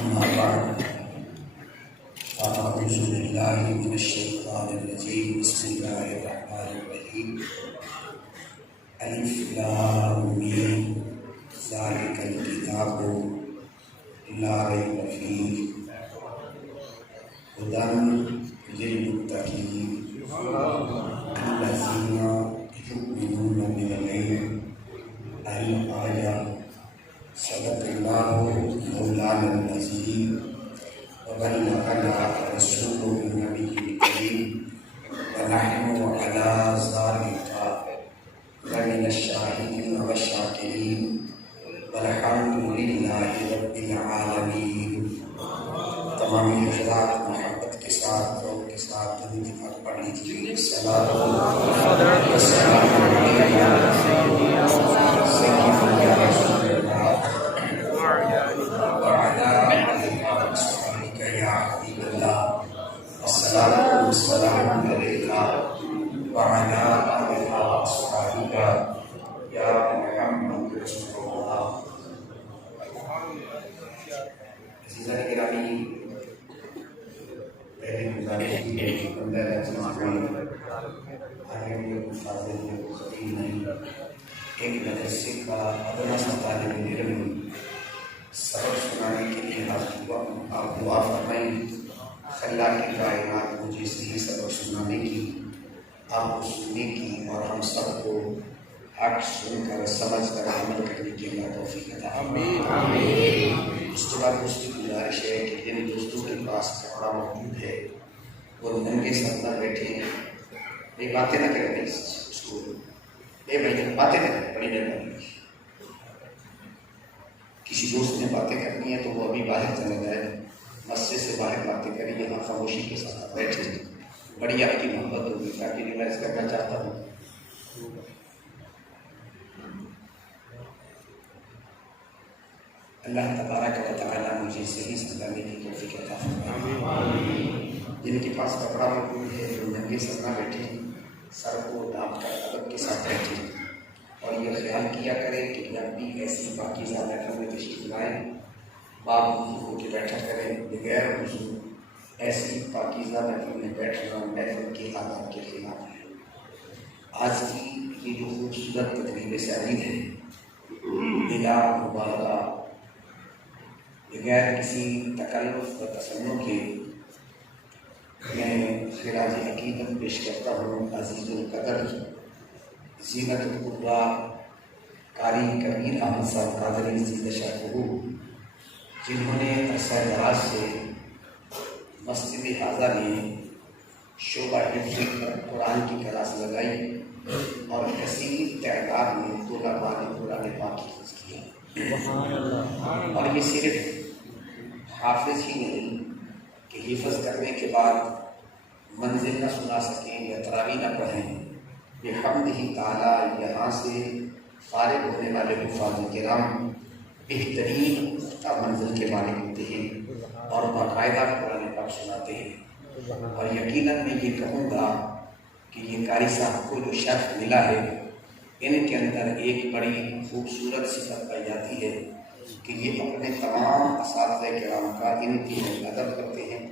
أما بعد فأعوذ بالله من الشيطان الرجيم بسم الله الرحمن الرحيم ألف لام ميم ذلك الكتاب لا ريب فيه هدى للمتقين الذين يؤمنون بالغيب الآية صدق الله مولانا العظيم وبلغنا رسوله النبي الكريم ونحن على ذلك لمن الشاهدين والشاكرين والحمد لله رب العالمین۔ تمام حضرات محبت کے ساتھ اور کے ساتھ دعا پڑھ لیجیے۔ الصلاۃ والسلام علیہ سیدنا رسول اللہ وعلی آلہ وصحبہ یا حبیب اللہ، الصلاۃ والسلام علیک وعلی آلہ وصحبہ یا محمد رسول اللہ۔ عزیزان گرامی، پہلے گزارش کی ہے بندہ آگے بھی فاضل خطیب نہیں، ایک مدرسے کا ادنا سا طالب علم سبق سنانے کے لیے آپ دعا فرمائیں۔ اللہ کی کائنات مجھے صحیح سبق سنانے کی، آپ کو سننے کی اور ہم سب کو حق سن کر سمجھ کر عمل کرنے کی اللہ توفیق عطا فرمائے۔ اس کے بعد اس کی گزارش ہے کہ جن دوستوں کے پاس کپڑا موجود ہے وہ ننگے سر نہ بیٹھے، یہ باتیں نہ کریں اسکول، یہ بھائی باتیں نہ کریں، بڑی دیر نہیں۔ کسی دوست نے باتیں کرنی ہے تو وہ ابھی باہر چلے جائے، مسجد سے باہر باتیں کریں، یہاں خاموشی کے ساتھ بیٹھے، بڑی آپ کی محبت ہوگی تاکہ ریلائز کرنا چاہتا ہوں۔ اللہ تبارک و تعالیٰ مجھے صحیح سمجھانے کی توفیق عطا فرمائے۔ جن کے پاس کپڑا موجود ہے جو ننگے سر نہ بیٹھے، سر کو ڈھانپ کر ادب کے ساتھ بیٹھے، اور یہ خیال کیا کریں کہ جب بھی ایسی پاکیزہ محفل میں تشریف لائیں باب ہو کے بیٹھا کریں، بغیر وضو ایسی پاکیزہ محفل میں بیٹھنا محفل کے آداب کے خلاف ہے۔ آج کی یہ جو خوبصورت تقریب سعید ہے، بلا مبالغہ بغیر کسی تکلف و تصنع کے میں خراج عقیدت پیش کرتا ہوں عزیز القدر زینت القربہ قاری کبیر احمد صاحب قادری زندہ شرفہ، جنہوں نے عرصہ دراز سے مسجد حاضہ میں شعبہ حفظ قرآن کی کلاس لگائی اور کثیر تعداد میں طلباء نے قرآن پاک حفظ کیا۔ اور یہ صرف حافظ ہی نہیں کہ حفظ کرنے کے بعد منزل نہ سنا سکیں یا تراویح نہ پڑھیں، بحمد ہی تعالیٰ یہاں سے فارغ ہونے والے حفاظ کرام بہترین منزل کے مالک ہوتے ہیں اور باقاعدہ قرآن پاک سناتے ہیں۔ اور یقیناً میں یہ کہوں گا کہ یہ قاری صاحب کو جو شرف ملا ہے، ان کے اندر ایک بڑی خوبصورت صفت پائی جاتی ہے کہ یہ اپنے تمام اساتذہ کرام کا انتہائی ادب کرتے ہیں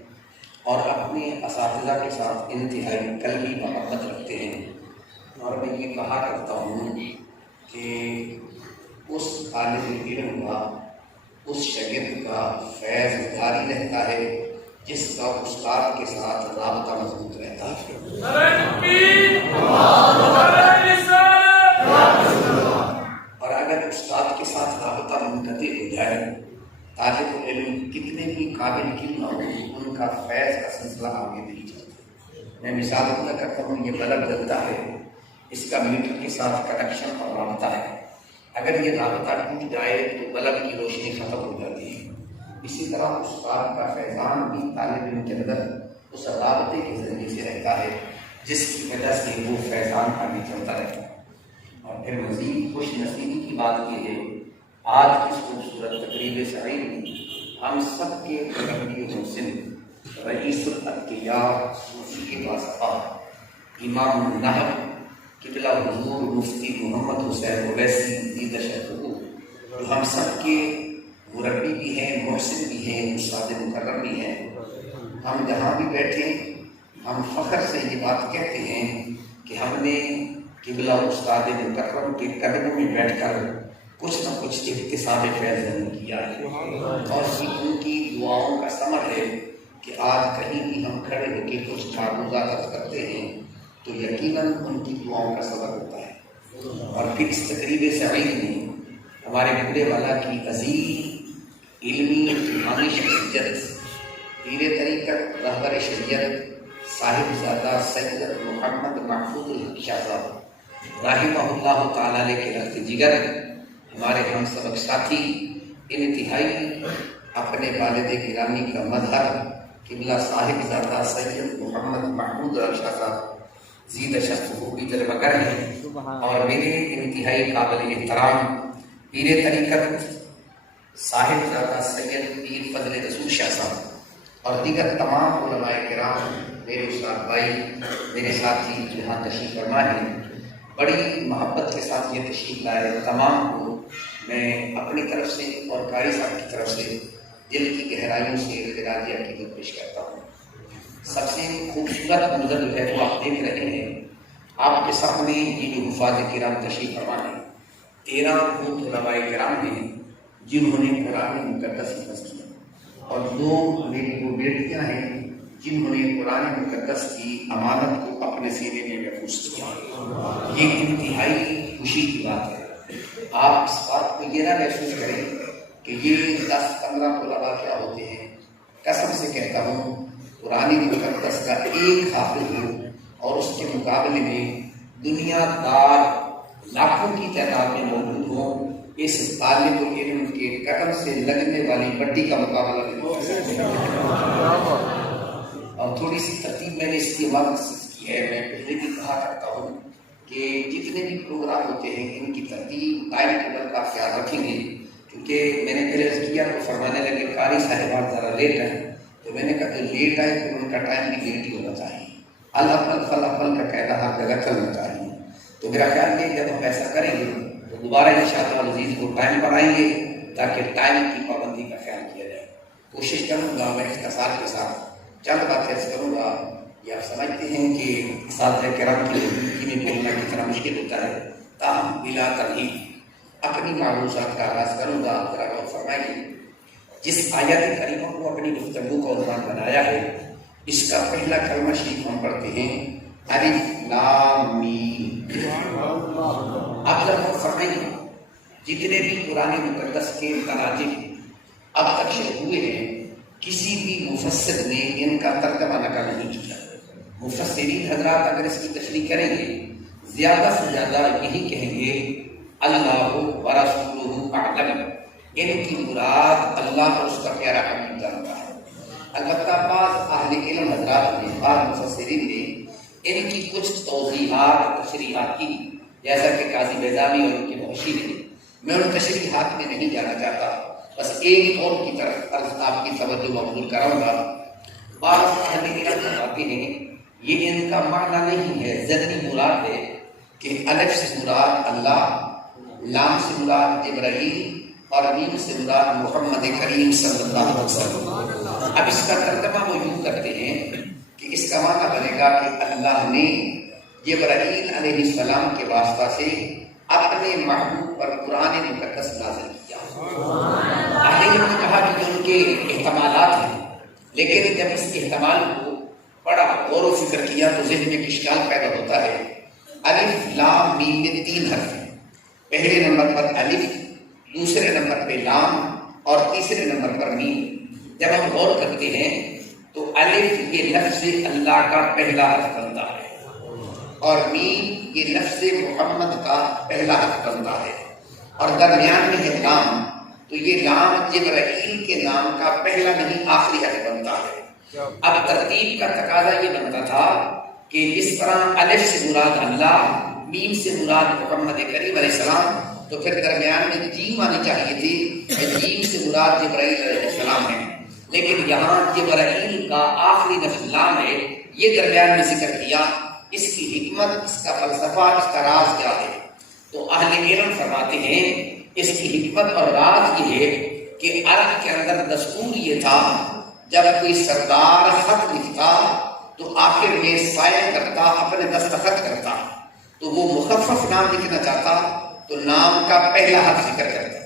اور اپنے اساتذہ کے ساتھ انتہائی قلبی محبت رکھتے ہیں۔ اور میں یہ کہا کرتا ہوں کہ اس طالب علم کا، اس شاگرد کا فیض جاری رہتا ہے جس کا استاد کے ساتھ رابطہ مضبوط رہتا ہے۔ اور اگر استاد کے ساتھ رابطہ منقطع ہو جائے، طالب علم کتنے بھی قابل کیوں نہ ہو، ان کا فیض کا سلسلہ آگے نہیں چلتا۔ میں مثال ادا کرتا ہوں، یہ بلب جلتا ہے، اس کا میٹر کے ساتھ کنیکشن اور رابطہ ہے، اگر یہ رابطہ ٹوٹ جائے تو بلب کی روشنی ختم ہو جاتی ہے۔ اسی طرح استاد کا فیضان بھی طالب علم کے اندر اس رابطے کے ذریعے سے رہتا ہے جس کی وجہ سے وہ فیضان آگے چلتا رہتا ہے۔ اور پھر مزید خوش نصیبی کی بات یہ ہے، آج کی اس خوبصورت تقریب سعید میں ہم سب کے قلبی محسن رئیس الاتقیاء صوفی کے پاس امام النحو قبلہ حضور مفتی محمد حسین اویسی زندہ شرفہ، جو ہم سب کے مربی بھی ہیں، محسن بھی ہیں، استاد مکرم بھی ہیں. ہم جہاں بھی بیٹھے ہم فخر سے یہ بات کہتے ہیں کہ ہم نے قبلہ استاد مکرم کے قدموں میں بیٹھ کر کچھ نہ کچھ اکتساب فیض کیا ہے، اور یہ ان کی دعاؤں کا ثمر ہے کہ آج کہیں بھی ہم کھڑے ہو کے کچھ تعارضات کرتے ہیں تو یقیناً ان کی دعاؤں کا سبب ہوتا ہے. اور پھر اس تقریب سعید میں ہمارے بھولے والا کی عظیم علمی روحانی شخصیت پیر طریقت رہبر شریعت صاحب زادہ سید محمد محفوظ الحق شاہ صاحب رحمہ اللہ تعالیٰ علیہ کے رخت جگر ہمارے ہم سبق ساتھی انتہائی اپنے والد گرامی کا مظہر قبلہ صاحب زادہ سید محمد محمود الحق شاہ صاحب زید شخص خوبی جلوہ گر ہیں، اور میرے انتہائی قابل احترام پیر طریقت صاحب زادہ سید پیر فضل رسول شاہ صاحب اور دیگر تمام علماء کرام، میرے استاد بھائی، میرے ساتھی جو یہاں تشریف فرما ہیں، بڑی محبت کے ساتھ یہ تشریف لائے تمام کو میں اپنی طرف سے اور قاری صاحب کی طرف سے دل کی گہرائیوں سے خراج عقیدت پیش کرتا ہوں. سب سے خوبصورت منظر جو ہے وہ آپ دیکھ رہے ہیں. آپ کے سامنے یہ جو حفاظ کرام تشریف فرما ہیں 13 خود علماء کرام ہیں جنہوں نے قرآن مقدس حفظ کیا، اور 2 میری وہ بیٹیاں ہیں جنہوں نے قرآن مقدس کی امانت کو اپنے سینے میں محفوظ کیا. یہ انتہائی خوشی کی بات ہے. آپ اس بات کو یہ نہ محسوس کریں کہ یہ 10-15 علماء کیا ہوتے ہیں. قسم سے کہتا ہوں قرآن مقدس کا ایک حافظ ہو اور اس کے مقابلے میں دنیا دار لاکھوں کی تعداد میں موجود ہوں، اس طالب علم کے قدم سے لگنے والی مٹی کا مقابلہ نہیں ہو سکتا. اور تھوڑی سی ترتیب میں نے اس کی کی ہے. میں پہلے بھی کہا کرتا ہوں کہ جتنے بھی پروگرام ہوتے ہیں ان کی ترتیب ٹائم ٹیبل کا خیال رکھیں گے، کیونکہ میں نے پہلے کیا تو فرمانے لگے قاری صاحبان ذرا لیٹ ہیں، تو میں نے کہا کہ لیٹ آئے تو ان کا ٹائم بھی لیٹ ہی ہونا چاہیے. الفل فلافل کا قاعدہ ہر جگہ چلنا چاہیے. تو میرا خیال ہے جب ہم ایسا کریں گے تو دوبارہ انشاءاللہ العزیز کو ٹائم پر آئیں گے تاکہ ٹائم کی پابندی کا خیال کیا جائے. کوشش کروں گا میں اختصار کے ساتھ چند باتیں عرض کروں گا. یہ آپ سمجھتے ہیں کہ اساتذہ کرام کی زندگی میں بولنا کتنا مشکل ہوتا ہے، تاہم بلا تمہید اپنی معلومات کا آغاز کروں گا. ذرا غور فرمائیے. جس آیت کریمہ کو اپنی گفتگو کا عنوان بنایا ہے اس کا پہلا کلمہ شریف ہم پڑھتے ہیں الف لام میم. آپ ذرا غور فرمائیے جتنے بھی قرآن مقدس کے تراجم اب تک شروع ہوئے ہیں کسی بھی مفسر نے ان کا ترجمہ نقل نہیں کیا. مفسرین حضرات اگر اس کی تشریح کریں گے زیادہ سے زیادہ یہی کہیں گے اللہ و رسولہ اعلم. ان کی مراد اللہ اور اس کا پیارا حبیب جانتا ہے. البتہ بعض اہل علم حضرات نے، بعض مفسرین نے ان کی کچھ توضیحات تشریحات کی، جیسا کہ قاضی بیضاوی اور ان کے محشی نے. میں ان تشریحات میں نہیں جانا چاہتا، بس ایک اور کی طرف آپ کی توجہ مبذول کراؤں گا. بعض اہل علم فرماتے ہیں یہ ان کا معنی نہیں ہے، ذہنی مراد ہے کہ الف سے مراد اللہ، لام سے مراد جبرائیل اور میم سے مراد محمد کریم صلی اللہ علیہ وسلم. اب اس کا ترجمہ وہ یوں کرتے ہیں کہ اس کا معنی بنے گا کہ اللہ نے جبرائیل علیہ السلام کے واسطہ سے اپنے محبوب پر قرآن مقدس نازل کیا. اہل علم نے کہا کہ جو ان کے احتمالات ہیں، لیکن جب اس احتمال کو پڑھا غور و فکر کیا تو ذہن میں اشکال پیدا ہوتا ہے. الف لام میم میں 3 حرف ہیں. پہلے نمبر پر الف، دوسرے نمبر پہ لام اور تیسرے نمبر پر میم. جب ہم غور کرتے ہیں تو الف یہ لفظ اللہ کا پہلا حرف بنتا ہے اور میم یہ لفظ محمد کا پہلا حرف بنتا ہے، اور درمیان میں ہے لام، تو یہ لام جبرائیل کے نام کا پہلا نہیں آخری حرف بنتا ہے. اب ترتیب کا تقاضا یہ بنتا تھا کہ جس طرح الف سے مراد اللہ، میم سے مراد محمد کریم علیہ السلام، تو پھر درمیان میں جیم آنی چاہیے تھی. جیم سے مراد جبرائیل علیہ السلام ہے، لیکن یہاں جبرائیل کا آخری لفظ لام ہے، یہ درمیان میں ذکر کیا. اس کی حکمت، اس کا فلسفہ، اس کا راز کیا ہے؟ تو اہل علم فرماتے ہیں اس کی حکمت اور راز یہ ہے کہ عرب کے اندر دستور یہ تھا جب کوئی سردار خط لکھتا تو آخر میں سائن کرتا، اپنے دستخط کرتا، تو وہ مخفف نام لکھنا چاہتا تو نام کا پہلا حرف ذکر کرتا.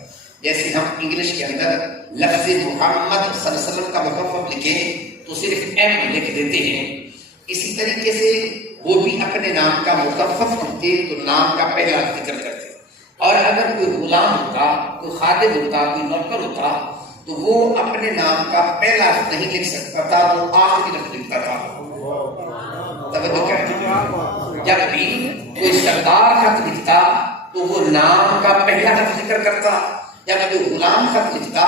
جیسے ہم انگلش کے اندر لفظ محمد صلی اللہ علیہ وسلم کا مخفف لکھیں تو صرف ایم لکھ دیتے ہیں. اسی طریقے سے وہ بھی اپنے نام کا مخفف لکھتے تو نام کا پہلا حرف ذکر کرتے. اور اگر کوئی غلام ہوتا، کوئی خادم ہوتا، کوئی نوکر ہوتا تو وہ اپنے نام کا پہلا حرف نہیں لکھ سکتا تھا، وہ آخری حرف لکھتا تھا. توجہ کریں، جب بھی کوئی سردار خط لکھتا تو وہ نام کا پہلا حرف ذکر کرتا، جب کوئی غلام خط لکھتا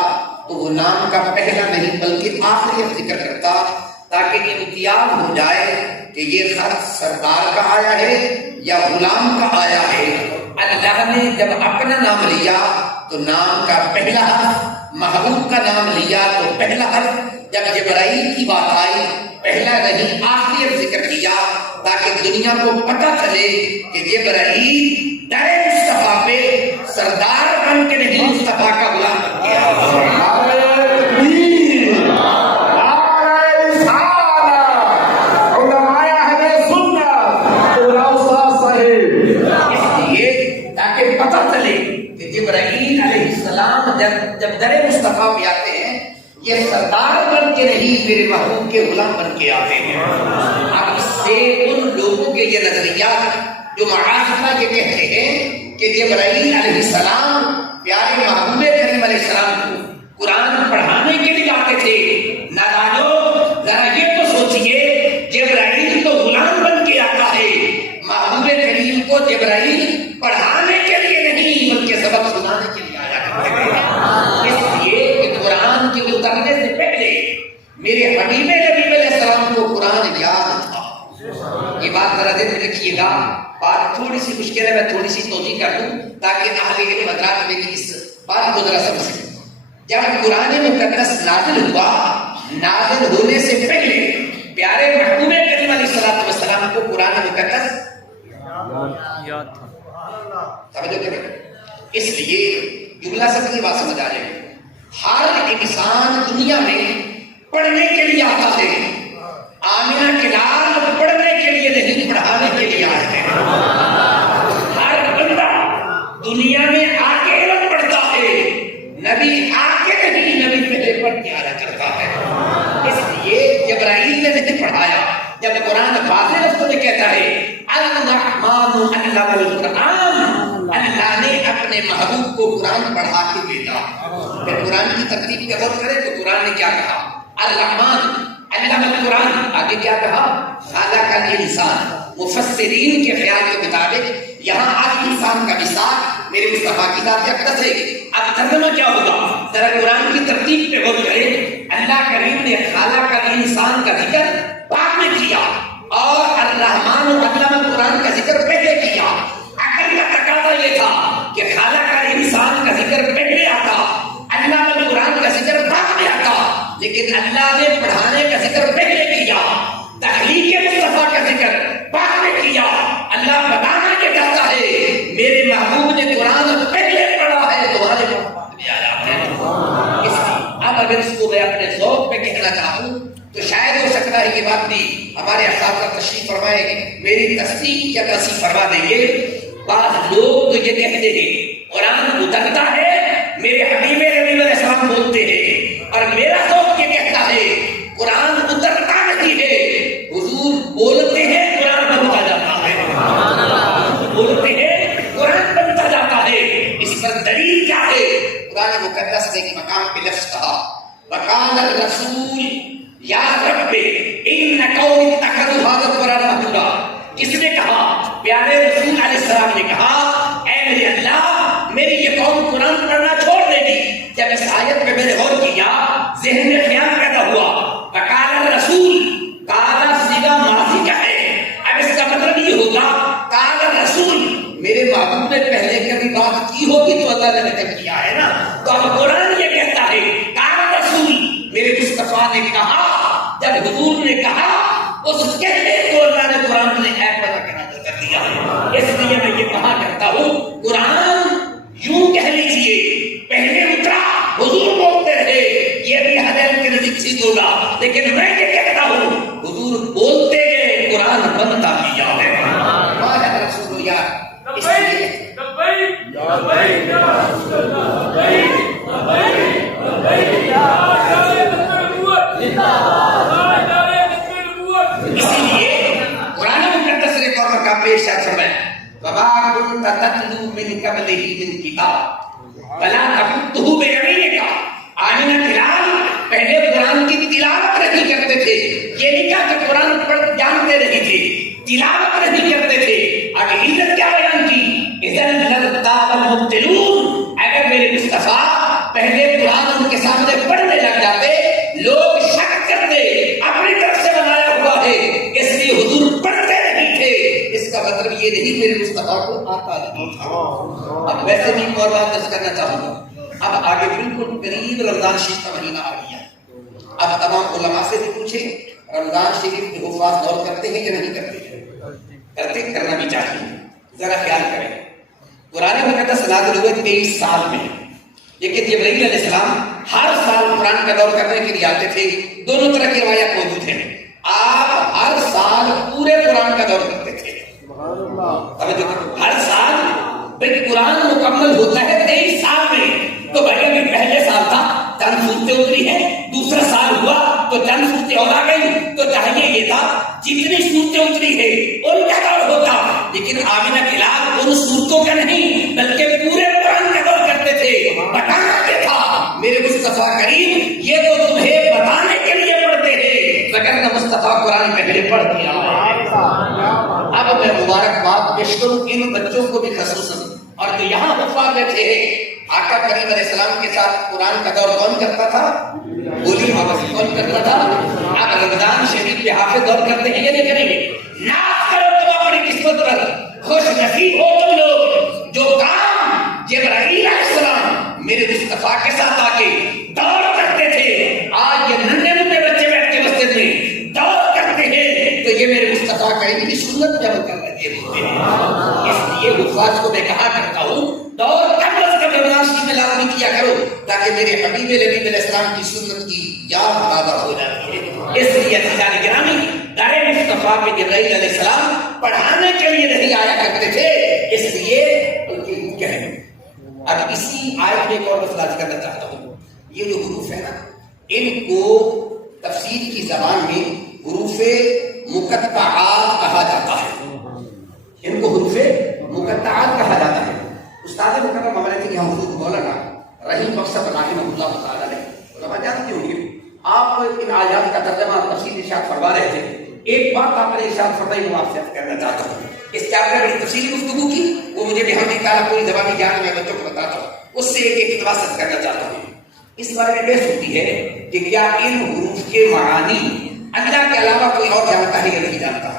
تو وہ نام کا پہلا نہیں بلکہ آخری حرف ذکر کرتا، تاکہ امتیاز ہو جائے کہ یہ خط سردار کا آیا ہے یا غلام کا آیا ہے. اللہ نے جب اپنا نام لیا تو نام کا پہلا حرف، محبوب کا نام لیا تو پہلا حرف، جب جبرائیل کی بات آئی پہلا نہیں آخری حرف ذکر کیا، تاکہ دنیا کو پتہ چلے کہ جبرائیل در مصطفیٰ پہ سردار بن کے نہیں، مصطفیٰ کا غلام بن گیا. جبرائیل علیہ السلام جب در مصطفیٰ پہ آتے ہیں یہ سردار بن کے نہیں، میرے محبوب کے غلام بن کے آتے ہیں. اب اس سے ان لوگوں کے یہ نظریات جو معاشرہ یہ کہتے ہیں کہ جبرائیل علیہ السلام پیارے محبوب کریم علیہ السلام کو قرآن پڑھانے کے لیے آتے تھے. نادانو ذرا یہ تو سوچئے، جبرائیل تو غلام بن کے آتا ہے، محبوب کریم کو جبرائیل پڑھانے کے لیے نہیں بلکہ سبق سنانے کے لیے آیا کرتے تھے. اس لیے کہ قرآن کے اترنے سے پہلے میرے حبیب نبی علیہ السلام کو قرآن یاد تھا. یہ بات ذرا ذہن میں رکھیے گا، بات تھوڑی سی مشکل ہے، میں تھوڑی سی توضیح کر دوں تاکہ اہل علم حضرات میری اس بات کو ذرا سمجھ سکیں. جب قرآن مقدس نازل ہوا، نازل ہونے سے پہلے پیارے محبوب کریم علیہ السلام کو قرآن مقدس یاد تھا. توجہ کریں، اس لیے جملہ سب کی بات سمجھ آ جائے. ہر انسان دنیا میں پڑھنے کے لیے آتا ہے. آمینہ کے لال پڑھنے کے لیے نہیں، پڑھانے کے لیے آئے ہیں. ہر بندہ دنیا میں آ کے علم پڑھتا ہے، نبی آ کے نہیں، نبی پہلے پڑھ کے آیا کرتا ہے. اس لیے جبرائیل نے نہیں پڑھایا. جب قرآن واضح لفظوں میں کہتا ہے الرحمن علم القرآن، اللہ نے اپنے محبوب کو قرآن پڑھا کے بھیجا. پھر قرآن کی ترتیب پہ غور کرے تو قرآن نے کیا کہا؟ الرحمن علم القرآن، آگے کیا کہا؟ خلق الانسان. مفسرین کے خیال کے مطابق یہاں آج انسان کا مثال میرے مصطفیٰ کی ذات اقدس ہے. اب ترجمہ کیا ہوگا؟ ذرا قرآن کی ترتیب پہ غور کرے. اللہ کریم نے خلق الانسان کا ذکر بعد میں کیا اور الرحمن علم القرآن کا ذکر پہلے کیا. اگر کا تقاضا یہ تھا کہ خالق الانسان کا ذکر پہلے آتا، علم القرآن کا ذکر بعد میں آتا، لیکن اللہ نے پڑھانے کا ذکر پہلے کیا، تخلیق مصطفیٰ کا ذکر بعد میں کیا. اللہ بتانا یہ چاہتا ہے میرے محبوب نے قرآن پہلے پڑھا ہے، تمہارے بعد میں آیا ہے. اس لیے اب اگر اس کو میں اپنے ذوق پہ کہنا چاہوں تو شاید ہو سکتا ہے یہ بات بھی ہمارے اساتذہ تشریف فرمائے، میری تصدیق یا تصحیح فرما دیں گے. بعض لوگ تو یہ کہتے ہیں قرآن اترتا ہے، میرے حبیب نبی علیہ السلام بولتے ہیں، اور میرا ذوق یہ کہتا ہے قرآن اترتا نہیں ہے، حضور بولتے ہیں قرآن بنتا جاتا ہے، بولتے ہیں قرآن بنتا جاتا ہے. اس پر دلیل کیا ہے؟ قرآن مقدس نے ایک مقام پہ لفظ کہا وقال الرسول یا رب ان قوم اتخذوا هذا القرآن مهجورا. کس نے کہا؟ پیارے رسول علیہ السلام نے کہا اے میرے اللہ میری یہ قوم قرآن پڑھنا چھوڑ دے گی. جب اس آیت پہ میں نے غور کیا ذہن میں خیال پیدا ہوا وقال الرسول، قال صیغہ ماضی کا ہے. اب اس کا مطلب یہ ہوگا قال الرسول، میرے محبوب نے پہلے کبھی بات کی ہوگی تو اللہ نے ذکر کیا ہے نا. تو اب قرآن یہ کہتا ہے قال الرسول، میرے مصطفیٰ نے کہا. جب حضور نے کہا اس کہنے کو اللہ نے قرآن نے ایپ بنا کے نازل کر دیا. اس لیے میں یہ کہا کرتا ہوں قرآن یوں کہہ لیجیے پہلے اترا، حضور کو کسی دوں گا، لیکن میں یہ کہتا ہوں حضور بولتے گئے قرآن بنتا کیا ہے۔ رسول اللہ اس لیے قرآن مقدس نے قوم کا پیشہ چھپا وما كنت تتلو من قبله من کتاب ولا تخطه بيمينك۔ آمینہ بلال پہلے قرآن کی تلاوت نہیں کرتے تھے، یہ نہیں کہا کہ قرآن پڑھ جانتے نہیں تھے، تلاوت نہیں کرتے تھے۔ آگے علت کیا بیان کی؟ اذن لارتاب المبطلون، اگر میرے مصطفیٰ پہلے قرآن ان کے سامنے پڑھنے لگ جاتے لوگ شک کرتے اپنی طرف سے بنایا ہوا ہے، اس لیے حضور پڑھتے نہیں تھے۔ اس کا مطلب یہ نہیں میرے مصطفیٰ کو آتا نہیں تھا۔ اب ویسے بھی ایک اور بات دس کرنا چاہوں گا، اب آگے بالکل قریب رمضان شریف کا مہینہ آ گیا، اب تمام علماء سے بھی پوچھیں رمضان شریف کے حفاظ غور کرتے ہیں یا نہیں کرتے؟ کرتے، کرنا بھی چاہیے۔ ذرا خیال کریں، قرآن مقدس نازل ہوئے 23 سال میں، لیکن جبرائیل علیہ السلام ہر سال قرآن کا دور کرنے کے لیے آتے تھے۔ دونوں طرح کی روایات موجود ہیں، آپ ہر سال پورے قرآن کا دور کرتے تھے، ہر سال قرآن مکمل ہوتا ہے 23 سال میں، تو بھائی ابھی پہلے سال تھا چند صورتیں اتری ہیں، دوسرا سال ہوا تو چند صورتیں اور آ گئی، تو چاہیے یہ تھا جتنی صورتیں اتری ہے ان کا دور ہوتا، لیکن آمینہ بلال ان صورتوں کا نہیں بلکہ پورے قرآن کا دور کرتے تھے۔ بتانا کیا تھا میرے مصطفیٰ کریم، یہ تو تمہیں بتانے کے لیے پڑھتے ہیں، وگرنہ مصطفیٰ قرآن پہلے پڑھ دیا۔ اب میں مبارکباد پیش کروں ان بچوں کو بھی خصوصاً، اور جو یہاں حفاظ بیٹھے ہیں، آقا کریم علیہ السلام کے ساتھ قرآن کا دور کون کرتا تھا؟ بولی کون کرتا تھا؟ اب رمضان شریف پہ حافظ دور کرتے ہیں یا نہیں کریں گے؟ ناز کرو تم اپنی قسمت پر، خوش نصیب ہو تم لوگ جو کام جبرائیل علیہ السلام میرے مصطفیٰ کے ساتھ آ کے دور کرتے تھے، آج یہ ننھے منھے بچے بیٹھ کے مسجد میں دور کرتے ہیں، تو یہ میرے مصطفیٰ کا ایک سنت جمع کر رہے ہیں۔ اس لیے حفاظ کو میں کہا کرتا ہوں دور کم از کم رمضان شریف میں لازمی کیا کرو، تاکہ میرے حبیب نبی علیہ السلام کی سنت کی یاد تازہ ہو جاتی ہے۔ اس لیے عزیزان گرامی، در مصطفیٰ پہ جبرائیل علیہ السلام پڑھانے کے لیے نہیں آیا کرتے تھے، اس لیے ان کی کہیں۔ اب اسی آیت میں ایک اور مسئلہ کرنا چاہتا ہوں، یہ جو حروف ہے نا، ان کو تفسیر کی زبان میں حروف مقطعات کہا جاتا ہے، ان کو حروف مقطعات کہا جاتا ہے۔ استاد مکرم ہمارے تھے حضور مولانا رحیم مقصد رحمہ اللہ تعالیٰ علیہ، علماء جانتے ہوں گے، آپ ان آیات کا ترجمہ تفسیر ارشاد فرما رہے تھے۔ ایک بات آپ نے ارشاد فرمائی، وہ آپ سے کرنا چاہتا ہوں، اس چیپٹر میں تفصیلی گفتگو کی، وہ مجھے بہت ہی تعالیٰ کوئی زبانی جان میں بچوں کو بتاتا ہوں، اس سے ایک اقتباس کرنا چاہتا ہوں۔ اس بارے میں بحث ہوتی ہے کہ کیا ان حروف کے معانی اللہ کے علاوہ کوئی اور جانتا ہے یا نہیں جانتا،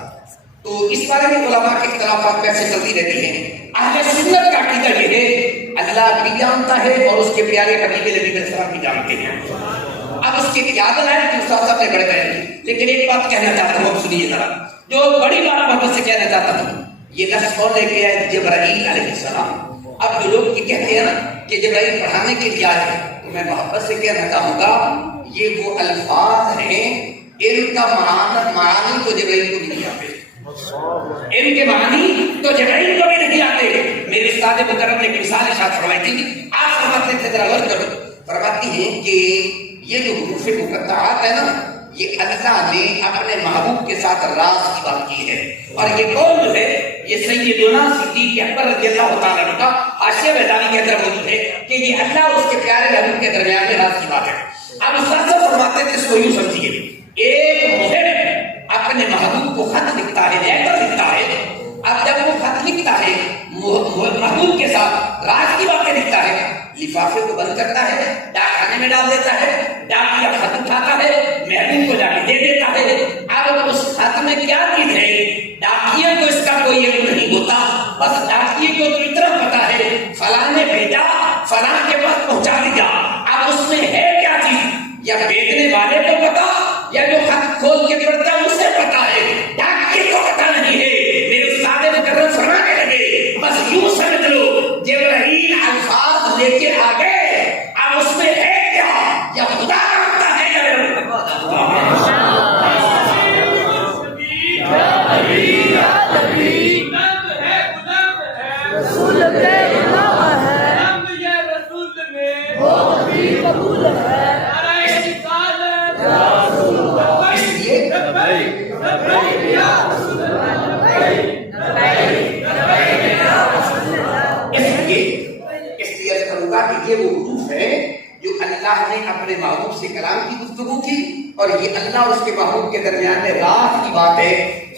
تو اس بارے میں علماء کے اختلافات ویسے چلتی رہتی ہیں۔ اہل سنت کا عقیدہ یہ ہے اللہ بھی جانتا ہے اور اس کے پیارے حبیب نبی علیہ السلام بھی جانتے ہیں۔ اب اس کی اجازت ہے کہ استاد صاحب نے بڑے گئے، لیکن ایک بات کہنا چاہتا ہوں، سنیے ذرا، جو بڑی بات محبت سے کہنا چاہتا ہوں، یہ لفظ کون لے کے آئے؟ جبرائیل علیہ السلام۔ اب جو لوگ یہ کہتے ہیں نا کہ جبرائیل پڑھانے کے لیے آئے، تو میں محبت سے کہنا چاہوں گا یہ وہ الفاظ ہیں ان کا معانی تو جبرائیل کو نہیں آتے، ان کے معنی تو جبرائیل کو بھی نہیں آتے۔ میرے استاد مکرم نے ایک مثال ارشاد فرمائی تھی، آپ سمجھتے تھے، ذرا غور کرو، فرماتی ہیں کہ یہ جو حروف مقطعات ہے نا، یہ اللہ نے اپنے محبوب کے ساتھ راز کی بات کی ہے، اور یہ کون جو ہے یہ سیدنا صدیق اکبر رضی اللہ تعالیٰ عنہ کا حاشیہ بیضاوی کے اندر موجود ہے کہ یہ اللہ اور اس کے پیارے محبوب کے درمیان میں راز کی بات ہے۔ اب استاد صاحب فرماتے تھے اس کو یوں سمجھیے، ایک محب اپنے محبوب کو خط لکھتا ہے، لیٹر لکھتا ہے، اب جب وہ خط لکھتا ہے محبوب کے ساتھ راز کی باتیں لکھتا ہے، لفافے کو بند کرتا ہے، ڈاک خانے میں ڈال دیتا ہے، ڈاکیا خط اٹھاتا ہے، محبوب کو جا کے دے دیتا ہے۔ اب اس خط میں کیا چیز ہے ڈاکیے کو اس کا کوئی علم نہیں ہوتا، بس ڈاکیے کو تو اتنا پتا ہے فلاں نے بھیجا، فلاں کے پاس پہنچا دیا، اب اس میں ہے کیا چیز یا بھیجنے والے کو پتا یا جو خط کھول کے پڑھتا ہے اسے پتا ہے، ڈاکیے کو پتا نہیں ہے۔ میرے استاد مکرم فرمانے لگے بس یوں سمجھ لو جبرائیل الفاظ لے کے آ گئے، اب اس میں ہے کیا یا خدا مانگتا ہے یا اپنے محبوب سے کلام کی گفتگو کی، اور یہ اللہ اور اس کے محبوب کے درمیان میں راز کی بات ہے۔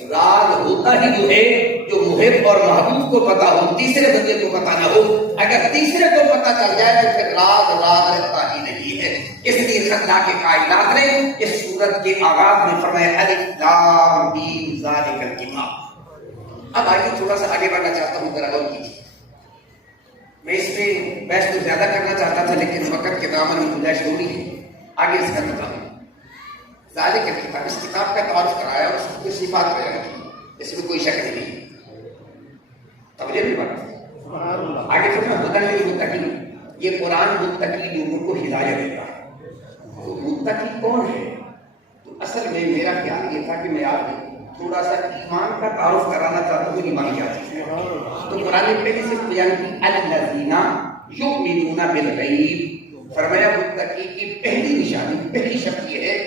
راز ہوتا ہی وہ ہے جو محب اور محبوب کو پتا ہو، تیسرے بندے کو پتا نہ ہو۔ اگر تیسرے کو پتا چل جائے تو پھر راز رہتا ہی نہیں ہے۔ اس لیے خلا کے کائنات نے اس سورت کے آغاز میں فرمایا الف لام میم ذالک الکتاب۔ اب آئیے تھوڑا سا آگے بڑھنا چاہتا ہوں، ذرا غور کیجیے۔ میں اس میں بحث تو زیادہ کرنا چاہتا تھا لیکن وقت کے دامن میں گنجائش ہو رہی ہے، آگے اس کا بتاؤں۔ ذالک الکتاب، اس کتاب کا تعارف کرایا اور اس کی صفات بیان کی، اس میں کوئی شک نہیں۔ توجہ بھی بات آگے پھر میں ہدی للمتقین، یہ قرآن متقی لوگوں کو ہدایت دیتا ہے۔ تو متقی کون ہے؟ تو اصل میں میرا خیال یہ تھا کہ میں آپ کو تھوڑا سا ایمان کا تعارف کرانا چاہتا ہوں۔ ایمان کیا چیز ہے؟ تو قرآن نے پہلے سے بیان کی الذین یؤمنون بالغیب، فرمایا متقی کی پہلی نشانی، پہلی شرط یہ ہے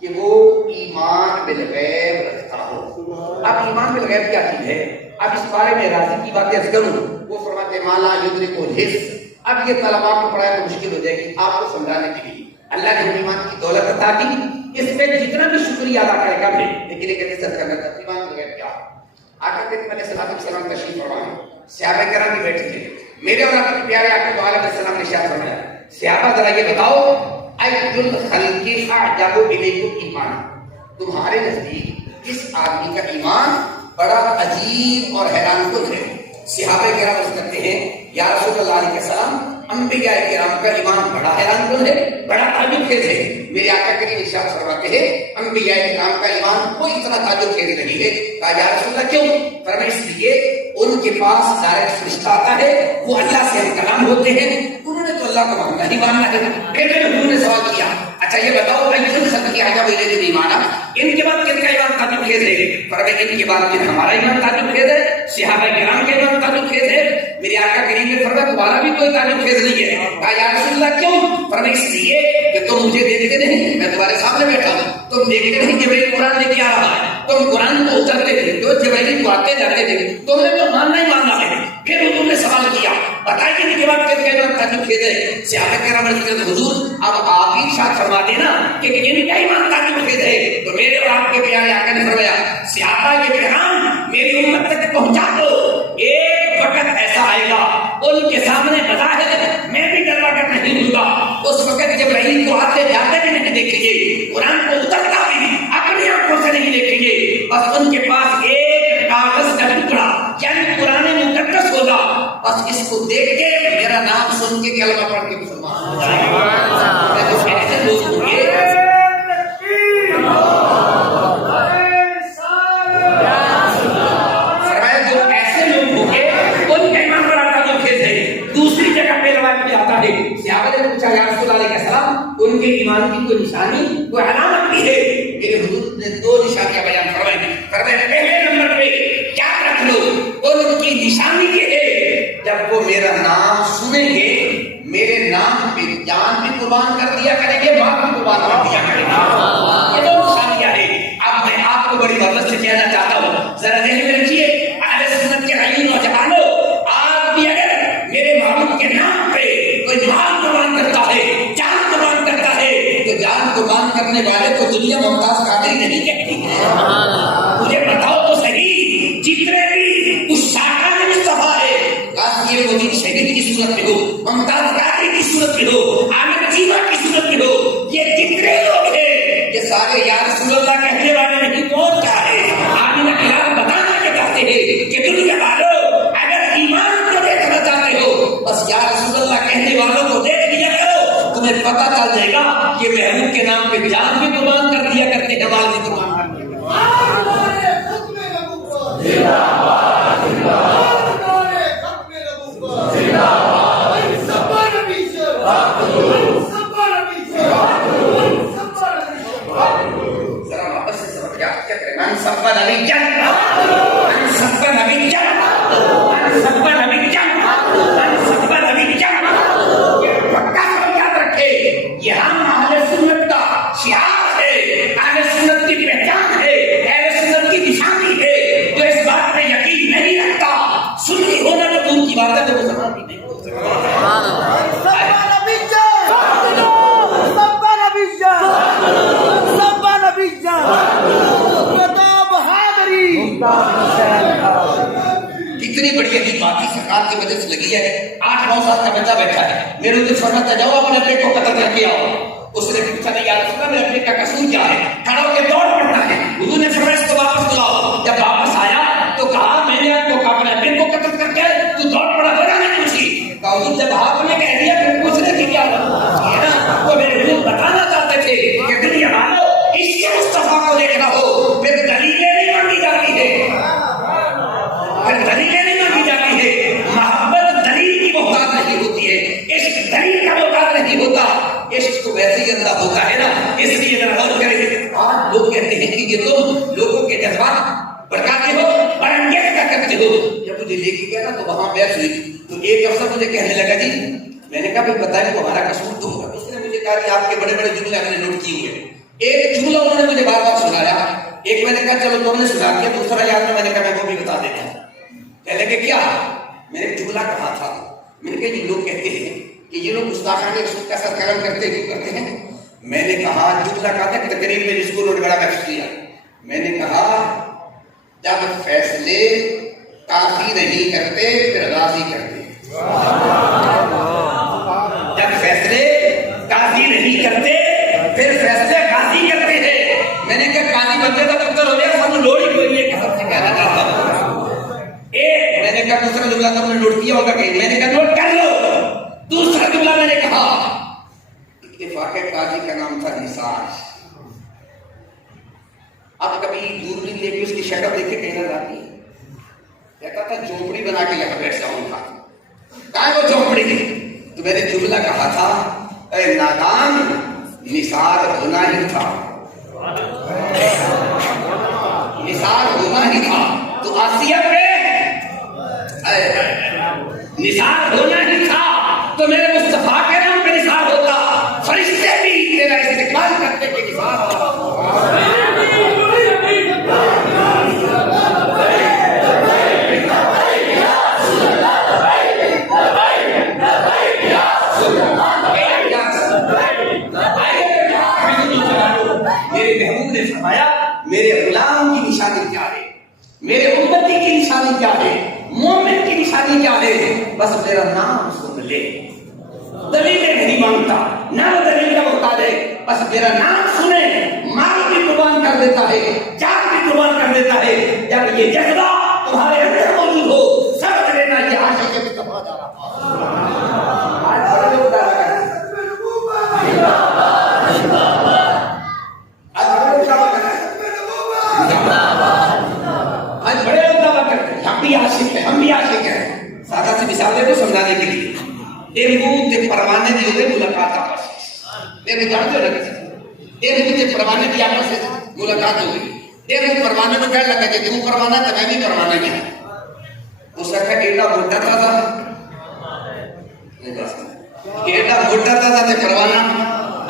کہ وہ ایمان بالغیب رکھتا ہو۔ اب ایمان بالغیب کیا چیز ہے؟ اب اس بارے میں راضی کی باتیں کروں، وہ فرماتے ما لا یدرک الحس۔ اب یہ طلباء کو پڑھایا تو مشکل ہو جائے گی آپ کو سمجھانے کے لیے۔ اللہ نے ایمان کی دولت عطا کی، اس پہ جتنا بھی شکریہ ادا کرے گا لیکن ایک عزت کرنا تھا۔ ایمان بالغیب کیا؟ آقا کریم علیہ السلام تشریف فرمائے، صحابہ کرام بھی بیٹھے تھے، میرے اور آپ کے پیارے آقا علیہ السلام نے ارشاد فرمایا صحابہ ذرا یہ بتاؤ ای الخلق اعجب الیکم ایمان، تمہارے نزدیک کس آدمی کا ایمان بڑا عجیب اور حیران کن ہے؟ صحابہ کرام عرض کرتے ہیں یا رسول اللہ علیہ السلام، انبیاء کرام کا ایمان بڑا حیران کن ہے، بڑا تعجب خیز ہے۔ میرے آقا کریم ارشاد فرماتے ہیں انبیاء کرام کا ایمان کوئی اتنا تعجب خیز نہیں ہے۔ کہا یا رسول اللہ کیوں؟ فرمایا اس لیے ان کے پاس ڈائریکٹ فرشتہ آتا ہے، وہ اللہ سے ہم کلام ہوتے ہیں، انہوں نے تو اللہ کو ماننا ہی ماننا ہے۔ پھر انہوں نے سوال کیا اچھا یہ بتاؤ ایسے سب کی آجا میرے نہیں مانا، ان کے بعد کن کا ایمان تعجب خیز ہے؟ فرمایا ان کے بعد کن ہمارا ایمان تعجب خیز ہے، صحابہ کرام کے ایمان تعجب خیز ہے۔ میرے آقا کریم نے فرمایا تمہارا بھی کوئی تعجب خیز نہیں ہے۔ کہا یا رسول اللہ کیوں؟ فرمایا اس لیے کہ تم مجھے دیکھتے نہیں، میں تمہارے سامنے بیٹھا ہوں، تم دیکھتے نہیں جبریل قرآن لے کے آ رہا ہے، تم قرآن کو اترتے تھے تو جبریل کو آتے جاتے تھے، تم نے تو ماننا ہی ماننا ہے۔ پھر حضور نے سوال کیا بتائیے ان کے بعد کن کا ایمان تعجب خیز ہے؟ صحابہ کرام نے کہا حضور اب آپ ہی ارشاد فرما دینا کہ ان کا ایمان تعجب خیز ہے۔ تو میرے اور آپ کے پیارے آقا نے فرمایا صحابہ کے پیغام میری امت تک پہنچا دو، ایک وقت ایسا آئے گا ان کے سامنے بظاہر میں بھی ڈروا کر نہیں ہوں گا، اس وقت جب رحیم کو آتے جاتے بھی نہیں دیکھیں گے، قرآن کو اترتا بھی اپنی آنکھوں سے نہیں دیکھیں گے، بس ان کے پاس ایک کاغذ کا ٹکڑا یعنی قرآن مقدس ہوگا، بس اس کو دیکھ کے میرا نام سن کے کلمہ پڑھ کے مسلمان ہو جائے گا۔ جو ایسے لوگ ہوں گے ان کے ایمان کی کوئی نشانی کوئی علامت بھی ہے؟ میرے حضور نے دو نشانیاں بیان فرمائی۔ فرمایا پہلے نمبر پہ کیا رکھ لو ان کی نشانی یہ ہے جب وہ میرا نام سنیں گے میرے نام پہ جان بھی قربان کر دیا کریں گے، ماں بھی قربان کر دیا کریں گے۔ یہ دو نشانیاں ہیں۔ اب میں آپ کو بڑی محبت سے کہنا چاہتا ہوں ذرا ذہن میں رکھیے اہل سنت کے علی نوجوانوں، آپ بھی اگر میرے محبوب کے نام پہ کوئی مال قربان کرتا ہے، جان قربان کرتا ہے، تو جان قربان کرنے والے کو دنیا ممتاز قادری نہیں کہتی ہے۔ مجھے بتاؤ تو صحیح جتنے بھی اس شاکان مصطفیٰ ہے، کاش یہ مدین شہید کی صورت میں ہو، ممتاز قادری کی صورت میں ہو، عامر چیمہ کی صورت میں ہو، یہ جتنے لوگ ہیں یہ سارے یا رسول اللہ کہنے والے نہیں، کون کیا ہے؟ آمینہ خلاف بتانا کے چاہتے ہیں کہ دنیا والوں اگر ایمان کو دیکھنا چاہتے ہو بس یا رسول اللہ کہنے والوں کو دیکھ لیا کرو، تمہیں پتہ چل جائے گا یہ محبوب کے نام پہ جان بھی قربان کر دیا کرتے ہیں، مال بھی قربان کر دیا ذرا واپس سے سبق یاد کیا کریں من سب نبی جان، من سب نبی جان، من سب نبی جان، من سب نبی جان، یہ پکا سب یاد رکھے، یہ ہم اہل سنت کا شعار ہے، اہل سنت کی پہچان ہے، اہل سنت کی نشانی ہے۔ جو اس بات میں یقین نہیں رکھتا سنی ہونا تو دور کی بات ہے، تو مسلمان بھی نہیں ہو سکتا۔ کتنی بڑی عجیب بات کی سرکار کی وجہ سے لگی ہے. 8-9 سال کا بچہ بیٹھا ہے, میرے ادھر فرماتا جاؤ اپنے بیٹے کو قتل کر کے آؤ. اس نے پوچھا نہیں یا رسول اللہ میرے بیٹے کا قصور کیا ہے؟ کھڑا ہو کے دوڑ پڑتا ہے. حضور نے فرمایا اس کو واپس بلاؤ. جب واپس آیا تو کہا میں نے آپ کو اپنے بیٹے کو قتل کر کے تو دوڑ پڑا, وجہ نہیں پوچھی. کہا حضور جب آپ نے کہہ دیا پھر پوچھنے کی کیا ضرورت؟ وہ میرے حضور بتانا چاہتے تھے کہ دنیا والو اس کے مصطفیٰ کو دیکھنا ہو پھر دلیلیں نہیں مانگی جاتی ہے, پھر دلیلیں نہیں مانگی جاتی ہے. محبت دلیل کی محتاج نہیں ہوتی ہے, عشق دلیل کا محتاج نہیں ہوتا. عشق تو ویسے ہی اندھا ہوتا ہے نا. اس لیے اگر غور کریں, آج لوگ کہتے ہیں کہ یہ تم لوگوں کے جذبات بڑھاتے ہو, برانگیختہ کرتے ہو. جب مجھے لے کے گیا نا تو وہاں بحث ہوئی تو ایک افسر مجھے کہنے لگا جی, میں نے کہا بھائی بتائیں وہ ہمارا قصور تو ہوگا. اس نے مجھے کہا کہ آپ کے بڑے بڑے جملے میں نے نوٹ کیے ہوئے. ایک جملہ انہوں نے مجھے بار بار سنایا, ایک میں نے کہا چلو تم نے سنا دیا, دوسرا یاد میں نے کہا میں وہ بھی بتا دیتا ہوں. کہنے لگے کیا؟ میں نے ایک جملہ کہا تھا, میں نے کہا یہ لوگ کہتے ہیں کہ یہ لوگ گستاخان رسول کا ساتھ قلم کرتے کیوں کرتے ہیں؟ میں نے کہا جملہ کہا تھا کہ تقریب میں جس کو انہوں نے بڑا بحث کیا. میں نے کہا جب فیصلے قاضی نہیں کرتے پھر غازی کرتے. جب فیصلے قاضی نہیں کرتے پھر فیصلے قاضی کرتے ہیں. میں نے کہا قاضی بندے کا پتر ہو گیا, سب لوڑی کوئی یہ قسم سے کہنا چاہتا ہوں. ایک میں نے کہا دوسرا جملہ تم نے نوٹ کیا ہوگا کہ میں نے کہا نوٹ کر لو. دوسرا جملہ میں نے کہا اتفاق قاضی کا نام تھا نثار. اب کبھی دوربین لے کے اس کی شکل دیکھ کے کہیں نہ جاتی, کہتا تھا جھونپڑی بنا کے یہاں بیٹھ جاؤں گا. کہاں وہ جھونپڑی؟ تو میں نے جملہ کہا تھا اے نادان نثار ہونا ہی تھا, نثار ہونا ہی تھا. تو آسیہ پہ نثار ہونا ہی تھا تو میرے مصطفیٰ کے نام پہ نثار ہوتا. فرشتے بھی تیرا استقبال کرتے کہ نثار ہوتا. میرے محبوب نے فرمایا میرے غلام کی نشانی کیا ہے, میرے امتی کی نشانی کیا ہے, مومن کی نشانی کیا ہے؟ بس میرا نام سن لے. دلیلیں نہیں مانگتا, نہ دلیل کا محتاج ہے, بس میرا نام سنے. مال بھی قربان کر دیتا ہے, جان بھی قربان کر دیتا ہے. جب یہ جذبہ تمہارے اندر موجود ہو سمجھ لینا یہ عاشق کے مصطفیٰ جا رہا. ہم بھی عاشق ہیں. سادہ سی مثال دے دو سمجھانے کے لیے. ٹیمپو تے پروانے دی ہوئے ملاقات آپس ٹیمپو جانتے ہو نا کسی ٹیمپو تے پروانے دی آپس سے ملاقات ہو گئی. ٹیمپو پروانے کو کہنے لگا کہ تم پروانا تو میں بھی پروانا ہی ہوں. اس کا ایڈا موٹا تھا ایڈا موٹا تھا تے پروانا.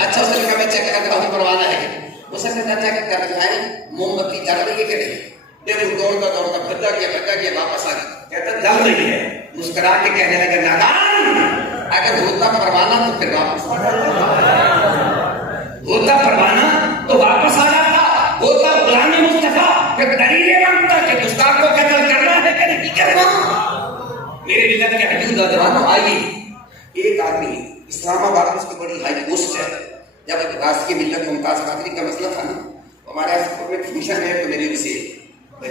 اچھا اس نے کہا میں چیک کرتا ہوں پروانا ہے. اس نے کہا چیک کر کے آئے موم بتی جل رہی ہے کہ نہیں. ٹیمپو دوڑتا بھجا گیا واپس آ گیا. کہتا جل رہی ہے. مسکرا کے کہنے لگا نادان اگر ہوتا پروانا تو پھر واپس آ جاتا, ہوتا پروانا تو واپس آ جاتا, ہوتا غلام مصطفیٰ پھر دلیلیں مانگتا کہ گستاخ کو قتل کرنا ہے کہ نہیں کرنا. میرے ملت کے حدود نوجوانوں آئیے, ایک آدمی اسلام آباد میں اس کی بڑی ہائی پوسٹ ہے. جب راست کی ملت ممتاز قادری کا مسئلہ تھا نا, ہمارے سفر میں فنکشن ہے تو میرے سے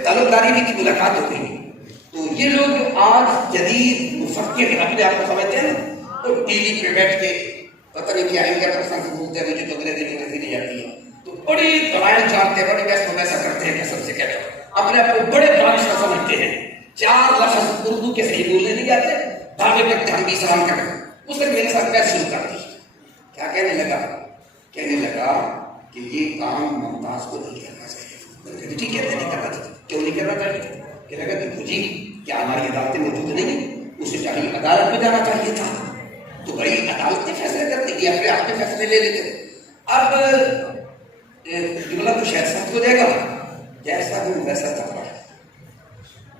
تعلق داری بھی کی ملاقات ہو گئی. تو یہ لوگ آج جدید مفکر اپنے آپ کو سمجھتے ہیں تو ٹی وی پہ بیٹھ کے پتہ نہیں کیا ان کا پرسنگ سے بولتے ہیں, مجھے تو انگریزی نہیں جاتی ہے, تو بڑی دلائل چاہتے ہیں, بڑے ویسا کرتے ہیں کہ سب سے کہتے ہیں اپنے آپ کو بڑے بادشاہ سمجھتے ہیں. 4 لفظ اردو کے صحیح بولنے نہیں آتے, دعوے کرتے ہم بھی سلام کرتے. اس نے میرے ساتھ بحث شروع کر دی. کیا کہنے لگا کہ یہ کام ممتاز کو نہیں کرنا چاہیے. ٹھیک ہے نہیں کرنا چاہیے. کیوں نہیں کرنا چاہیے؟ کہنے لگا دیکھو جی کیا ہماری عدالتیں موجود نہیں, اسے چاہیے عدالت میں جانا چاہیے تھا. تو بھائی عدالتیں فیصلے کرتی تھی, اپنے آپ کے فیصلے لے لیتے. اب جملہ تو شاید سب کو دے گا, جیسا بھی ویسا تھا,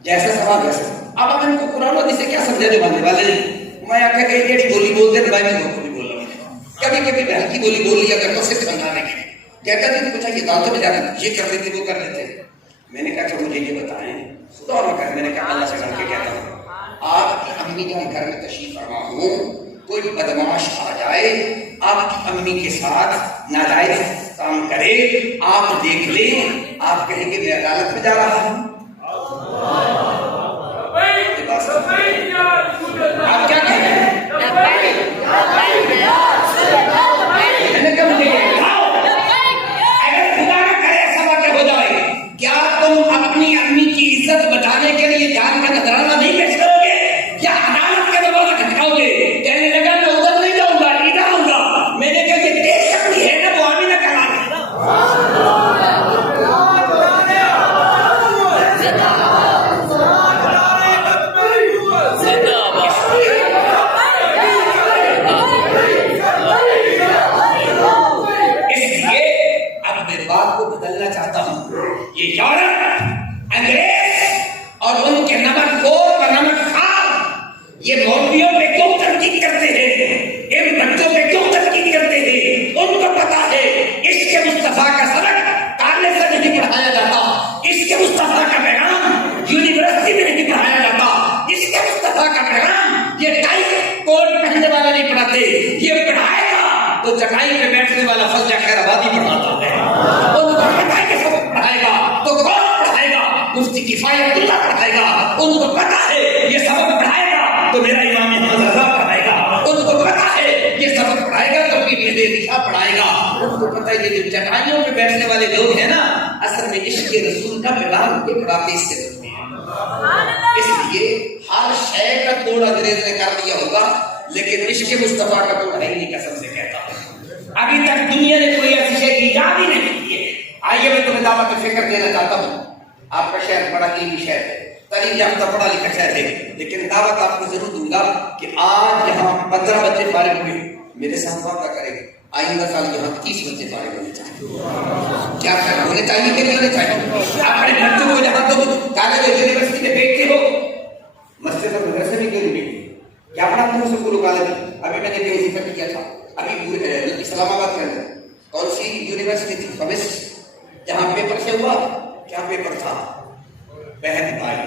جیسا سوال ویسا. اب ہم ان کو قرآن و حدیث سے کیا سمجھانے والے والے ہیں. میں آ کے ایڑی بولی بولتے تو میں بھی بول رہا ہوں. کبھی کبھی بہن کی بولی بول لیا کرتا اسے سمجھانے کے. کہتا تھا کہ کچھ یہ عدالتوں میں جانا یہ کر لیتے وہ کر لیتے. میں نے کہا کہ مجھے یہ بتائیں خدا نہ کرے، میں نے کہا اللہ سے ڈر کے کہتا ہوں، آپ کی امی جان گھر میں تشریف فرما ہوں، کوئی بدماش آ جائے آپ کی امی کے ساتھ ناجائز کام کرے، آپ دیکھ لیں، آپ کہیں گے میں عدالت میں جا رہا ہوں؟ آپ کیا کہیں گے؟ اگر خدا نہ کرے ایسا واقعہ ہو جائے، کیا تم اپنی امی کی عزت بچانے کے لیے جان کا نذرانہ نہیں پیش کرو گے یا عدالت کا دروازہ کھٹکھاؤ گے؟ کہنے لگا میں ادھر نہیں جاؤں گا، ادھر آؤں گا۔ میں نے کہا کہ دیکھ سکتی ہے نا وہ آمینہ کلام ہے بدلنا چاہتا ہوں۔ یہ یورپ، انگریز اور ان کے نمک خور اور نمک خوار یہ مولویوں پہ کیوں تنقید کرتے ہیں، ان بچوں پہ کیوں تنقید کرتے ہیں؟ ان کو پتا ہے عشق مصطفیٰ کا سبق کالج سے نہیں پڑھایا جاتا، عشق مصطفیٰ کا پیغام یونیورسٹی میں نہیں پڑھایا جاتا، عشق مصطفیٰ کا پیغام یہ ٹائی کوٹ پہننے والا نہیں پڑھاتے، یہ پڑھائے گا تو چٹائی پہ بیٹھنے والا فضل خیر آبادی پڑھاتا ہے، ان کو پتا ہے کہ سبق پڑھائے گا تو کون پڑھائے گا؟ مفتی کفایت اللہ پڑھائے گا، ان کو پتا ہے یہ سبق پڑھائے گا تو میرا امام احمد رضا پڑھائے گا، ان کو پتا ہے یہ سبق پڑھائے گا تو پھر یہ لکھا پڑھائے گا، ان کو پتا ہے یہ جو چٹائیوں پہ بیٹھنے والے لوگ ہیں نا اصل میں عشق رسول کا پیغام کے پڑھاتے اس سے بچتے ہیں۔ اس لیے ہر شے کا توڑ انگریز نے کر دیا ہوگا لیکن عشق مصطفیٰ کا توڑ ہے نہیں، قسم سے کہتا ہوں ابھی تک دنیا نے کوئی ایسی شے ایجاد ہی نہیں کی ہے۔ آئیے میں تمہیں دعوت فکر دینا چاہتا ہوں، آپ کا شہر بڑا علمی شہر ہے، تعلیم یافتہ پڑھا لکھا شہر ہے، لیکن دعوت آپ کو ضرور دوں گا کہ آج یہاں 15 بچے فارغ ہوئے، میرے ساتھ وعدہ کریں آئندہ سال یہاں 30 بچے فارغ ہونے چاہیے۔ کیا کرنا ہونے چاہیے کہ نہیں ہونے چاہیے؟ آپ اپنے بچوں کو جہاں تم کالج اور یونیورسٹی میں بیٹھتے ہو، مسجد اور مدرسے میں کیوں نہیں بیٹھتے؟ کیا پڑھا تم سکول و کالج؟ ابھی میں نے بھی وظیفہ کیا تھا، ابھی اسلام آباد کے اندر کون سی یونیورسٹی تھی؟ فمس، جہاں پیپر سے ہوا، کیا پیپر تھا؟ بہن بھائی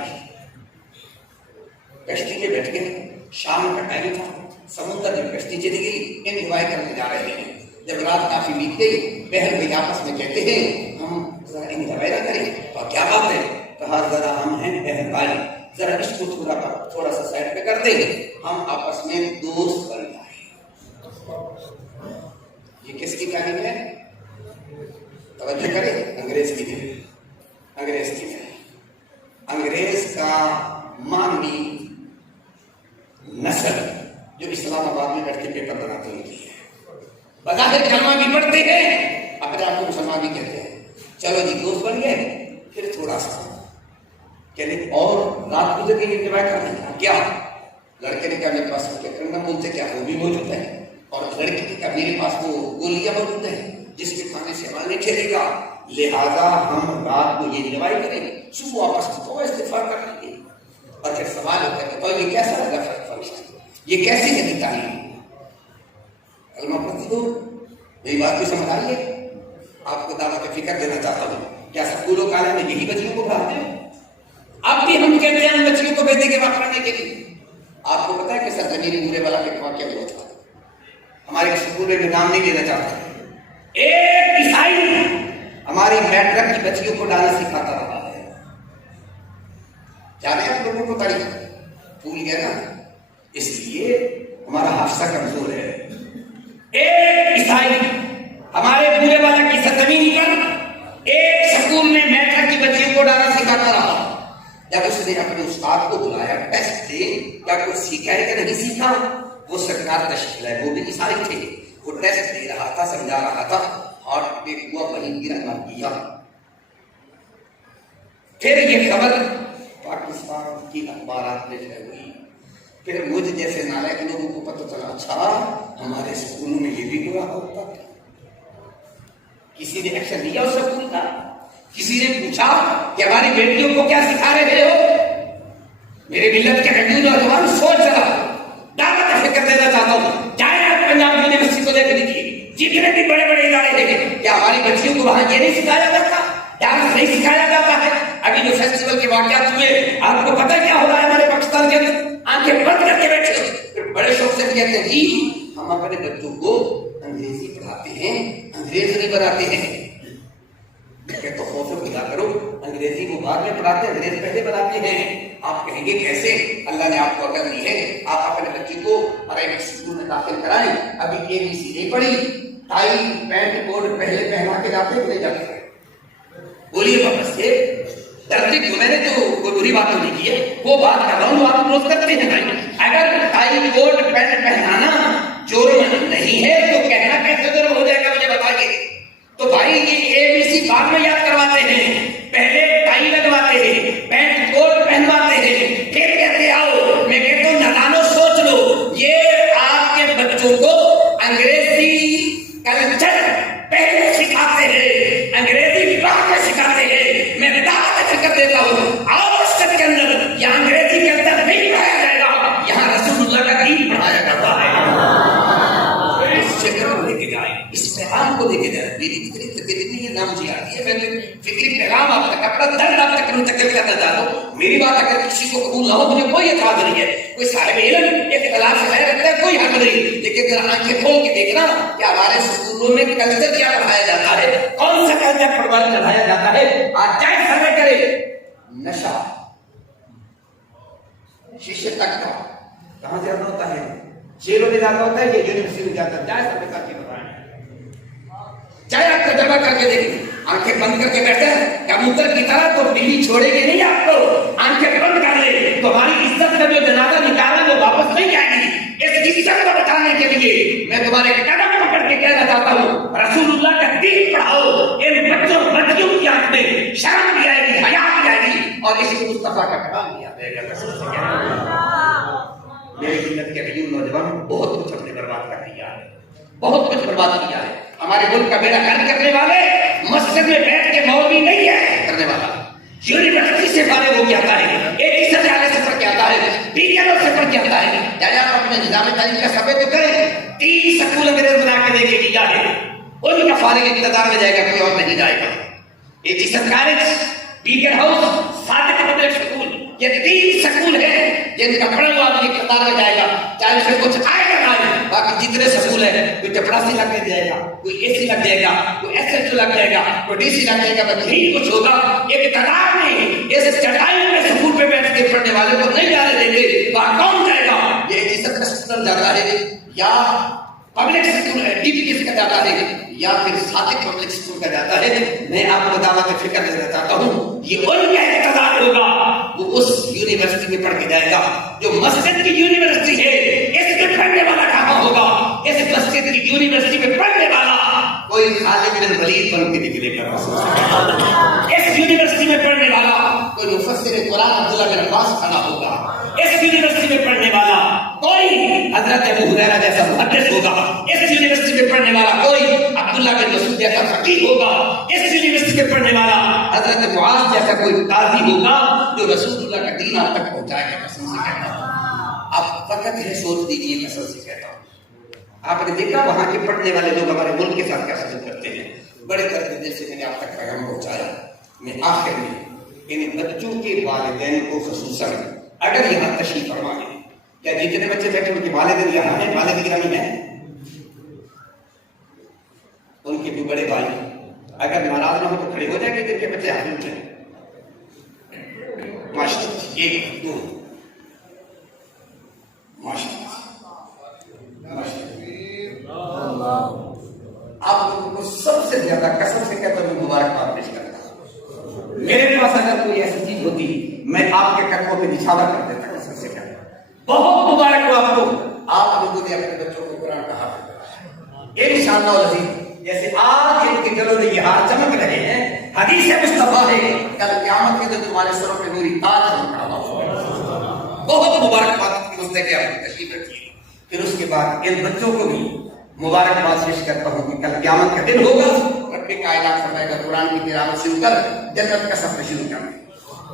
کشتی میں بیٹھ گئے، شام کا ٹائم تھا، سمندر میں کشتی چلی گئی، انجوائے کرنے جا رہے ہیں، جب رات کافی بیت گئی بہن بھائی آپس میں کہتے ہیں ہم ذرا انجوائے نہ کریں، اور کیا بات ہے؟ کہا ذرا ہم ہیں بہن بھائی، ذرا اس کو تھوڑا سا سائڈ پہ کر دیں، ہم آپس میں دوست بن جائیں۔ یہ کس کی کہانی ہے؟ توجہ کریں، انگریز کی ہے، انگریز کی ہے۔ انگریز کا مانوی نسل جو اسلام آباد میں بیٹھ کے پیپر بناتے ہوتی ہے، بظاہر کلمہ بھی پڑھتے ہیں، اپنے آپ کو مسلمان بھی کہتے ہیں، چلو جی دوست بن گئے، پھر تھوڑا سا کہنے اور رات کو جگہ انجوائے کرنے کا کیا؟ لڑکے نے کہا میرے پاس کیا کرنا بولتے کیا وہ بھی موجود ہے، اور لڑکی کی کہا میرے پاس وہ گولیاں موجود ہیں جس کے کھانے سے مال نہیں چلے گا، لہذا ہم رات کو یہ انجوائے کریں گے، صبح آپس میں تو استغفار کر لیں گے۔ اور پھر سوال ہوتا ہے تو یہ کیسا لگا فرشتہ، یہ کیسی ہے تعلیم؟ کلمہ پڑھتی ہو، میری بات کو سمجھ آئی ہے؟ آپ کو دعوت فکر دینا چاہتا ہوں، کیا سکول و کالج میں یہی بچیوں کو پڑھاتے ہیں؟ اب بھی ہم کہتے ہیں ہم بچیوں کو بیٹے کے بعد پڑھنے کے لیے۔ آپ کو پتا ہے کہ سرزمین بورے والا کے واقعہ بھی ہوتا ہے، ہمارے اسکول میں نام نہیں لینا چاہتا، ایک عیسائی ہماری میٹرک کی بچیوں کو ڈانس سکھاتا رہا ہے، جانے آپ لوگوں کو تاریخ بھول گیا نا، اس لیے ہمارا حافظہ کمزور ہے۔ ایک عیسائی ہمارے بورے والا کی سرزمین پر ایک اسکول میں میٹرک کی بچیوں کو ڈانس سکھاتا رہا، جب اس نے اپنے استاد کو بلایا ٹیسٹ دے کیا کوئی سیکھا ہے کہ نہیں سیکھا، وہ سرکار تشکیل ہے، وہ بھی عیسائی تھے، وہ ٹیسٹ دے رہا تھا، سمجھا رہا تھا، ہارٹ پہ ہوا وہیں گرا کیا۔ پھر یہ خبر پاکستان کی اخبارات میں شائع ہوئی، پھر مجھ جیسے نالائق لوگوں کو پتہ چلا اچھا ہمارے اسکولوں میں یہ بھی ہوا ہوتا ہے۔ کسی نے ایکشن لیا اس اسکول کا؟ کسی نے پوچھا کہ ہماری بیٹیوں کو کیا سکھا رہے ہو؟ میرے ملت کے حدود اور جوان سوچ ذرا، دعوت فکر دینا چاہتا ہوں، جائیں آپ پنجاب یونیورسٹی کو دیکھ لیجیے، جتنے بھی بڑے بڑے ادارے دیکھیں، کیا ہماری بچیوں کو وہاں یہ نہیں سکھایا جاتا، ڈانس نہیں سکھایا جاتا ہے؟ ابھی جو فیسٹیول کے واقعات ہوئے آپ کو پتہ کیا ہو رہا ہے ہمارے پاکستان کے اندر؟ آنکھیں بند کر کے بیٹھے ہو، بڑے شوق سے کہتے ہیں جی ہم اپنے بچوں کو انگریزی پڑھاتے ہیں، انگریز نہیں بناتے ہیں۔ کہ تو خوف خدا کرو، انگریزی وہ بعد میں پڑھاتے ہیں، انگریز پہلے بناتے ہیں۔ آپ کہیں گے کیسے؟ اللہ نے آپ کو عقل دی ہے، آپ اپنے بچے کو پرائیویٹ اسکول میں داخل کرائیں، ابھی ABC نہیں پڑھی، ٹائی پینٹ کوٹ پہلے پہنا کے جاتے ہیں، نہیں جاتے؟ بولیے واپس سے ڈرتے کیوں؟ میں نے تو کوئی بری بات نہیں کی ہے، وہ بات کر رہا ہوں جو آپ روز کرتے ہیں بھائی۔ اگر ٹائی کوٹ پینٹ پہنانا جرم نہیں ہے تو کہنا کیسے جرم ہو جائے گا مجھے بتائیے؟ تو بھائی یہ ABC بعد میں یاد کرواتے ہیں، پہلے ٹائی لگواتے ہیں، پینٹ کوٹ پہنواتے ہیں، پھر کہتے آؤ۔ میں کہتا ہوں نادانو سوچ لو، یہ آپ کے بچوں کو انگریزی کلچر پہلے سکھاتے ہیں، انگریزی بعد میں سکھاتے ہیں۔ میں دعوت فکر دیتا ہوں آؤ مسجد کے اندر یہاں انگریزی کلچر نہیں پڑھایا جائے گا، یہاں رسول اللہ کا دین پڑھایا جاتا ہے۔ اس شکر کو لے کے جائیں، اس پیغام کو لے کے جائیں۔ میری فکری تقریر نہیں ہے، نہ مجھے آتی ہے، میں نے فکری پیغام آپ تک اپنا درد آپ تک منتقل کرنا چاہتا ہوں۔ میری بات اگر کسی کو قبول نہ ہو مجھے کوئی اعتراض نہیں ہے، کوئی صاحب علم اختلاف سے ظاہر رکھتا ہے کوئی حق نہیں، لیکن ذرا آنکھیں کھول کے دیکھنا کہ ہمارے اسکولوں میں کلچر کیا پڑھایا جاتا ہے، کون سا کلچر پڑھایا جاتا ہے۔ آج چاہے سروے کرے، نشہ شیشے تک کا کہاں زیادہ ہوتا ہے؟ جیلوں میں زیادہ ہوتا ہے یا یونیورسٹی میں زیادہ؟ چاہے سروے کر کے بتائیں، چاہے آپ تجربہ کر کے دیکھیں۔ آنکھیں بند کر کے بیٹھے ہیں کبوتر کی طرح تو بلی چھوڑے گی نہیں آپ کو، آنکھیں بند کر لے تو ہماری عزت کا جو جنازہ نکالا وہ واپس نہیں آئے گی۔ اس عزت کو بچانے کے لیے میں تمہارے قدم پکڑ کے کہنا چاہتا ہوں رسول اللہ کا دین پڑھاؤ۔ ان بچوں کی آنکھ میں شرم بھی آئے گی، حیا بھی آئے گی، اور اسی مصطفیٰ کا کلام بھی آئے گا۔ میرے جنت کے غیور نوجوان بہت کچھ اپنے برباد کر دیا ہے، بہت کچھ برباد کیا ہے۔ ہمارے ملک کا بیڑا گرک کرنے والے مسجد میں بیٹھ کے مولوی نہیں ہے کرنے والا، یونیورسٹی سے فارغ ہو کے آتا ہے، ایک سرکاری سے پڑھ کے آتا ہے، ڈگریوں سے پڑھ کے آتا ہے۔ چاہے آپ اپنے نظام تعلیم کا سبے تو کریں، 3 سکول انگریز بنا کے دے کے دیا ہے، ان کا فارغ اقتدار میں جائے گا، کوئی اور نہیں جائے گا۔ ایک سرکاری بیگر ہاؤس، صادق پبلک سکول، یہ 3 سکول ہیں جن کا پڑھنے والا اقتدار میں جائے گا، چاہے اسے کچھ آئے گا نہ آئے۔ باقی جتنے سکول ہیں کوئی چپڑاسی لگ جائے گا، کوئی AC لگ جائے گا، کوئی SHO لگ جائے گا، کوئی DC لگ جائے گا، بس یہی کچھ ہوگا۔ اقتدار نہیں، اس چٹائی میں سکول پہ بیٹھ کے پڑھنے والے کو نہیں جانے دیں گے، وہاں کون جائے گا؟ یہ جسم کا اسٹوڈنٹ جاتا ہے یا پبلک اسکول DPS کا جاتا ہے یا پھر صادق پبلک اسکول کا جاتا ہے۔ میں آپ کو دعوت فکر دینا چاہتا ہوں، یہ ان کا اقتدار ہوگا، وہ اس یونیورسٹی میں پڑھ کے جائے گا جو مسجد کی یونیورسٹی ہے۔ اس میں پڑھنے والا کہاں ہوگا؟ اس مسجد کی یونیورسٹی میں پڑھنے والا کوئی خالد بن ولید بن کے نکلے گا، اس یونیورسٹی میں پڑھنے والا کوئی مفسر قرآن عبداللہ بن عباس کھڑا ہوگا، اس یونیورسٹی میں پڑھنے والا کوئی حضرت ابو ہریرہ جیسا محدث ہوگا، اس یونیورسٹی میں پڑھنے والا کوئی عبداللہ بن مسعود جیسا فقیہ ہوگا، اس یونیورسٹی میں پڑھنے والا حضرت معاذ جیسا کوئی قاضی ہوگا جو رسول اللہ کا دین آپ تک پہنچائے گا۔ قسم سے کہتا ہوں، آپ فقط ہے سوچ دیجیے، قسم سے کہتا ہوں۔ آپ نے دیکھا وہاں کے پڑھنے والے لوگ ہمارے ملک کے ساتھ کیا سلوک کرتے ہیں، بڑے درد دل سے میں نے آپ تک پیغام پہنچایا۔ میں آخر میں ان بچوں کے والدین کو خصوصاً اگر یہاں تشریف فرما لیں، کیا جتنے بچے بیٹھے ان کے والدین یہاں ہیں، والد گرامی ہیں، ان کے بھی بڑے بھائی اگر ناراض نہ ہو تو کھڑے ہو جائیں گے، جن کے بچے حاضر ہیں۔ ماشاءاللہ، 1 2 ماشاءاللہ۔ آپ لوگوں کو سب سے زیادہ قسم سے کہتا ہوں مبارکباد پیش کرتا ہوں۔ میرے پاس اگر کوئی ایسی چیز ہوتی میں آپ کے قدموں پہ نشانہ کر دیتا، قسم سے کہتا ہوں۔ بہت مبارک ہو آپ کو، آپ لوگوں نے اپنے بچوں کو قرآن کا حافظ بنایا انشاءاللہ العزیز۔ جیسے آج ان کے دلوں میں یہ ہاتھ چمک رہے ہیں، حدیث مصطفیٰ ہے کل قیامت کے دن تمہارے سروں پہ نوری تاج چمکا ہوا۔ بہت مبارکباد کی مجھ سے کہ آپ نے تشریف رکھی۔ پھر اس کے بعد ان بچوں کو بھی مبارکباد پیش کرتا ہوں کہ کل قیامت کا دن ہوگا، رب کائنات فرمائے گا قرآن کی تلاوت شروع کر، جنت کا سفر شروع کر،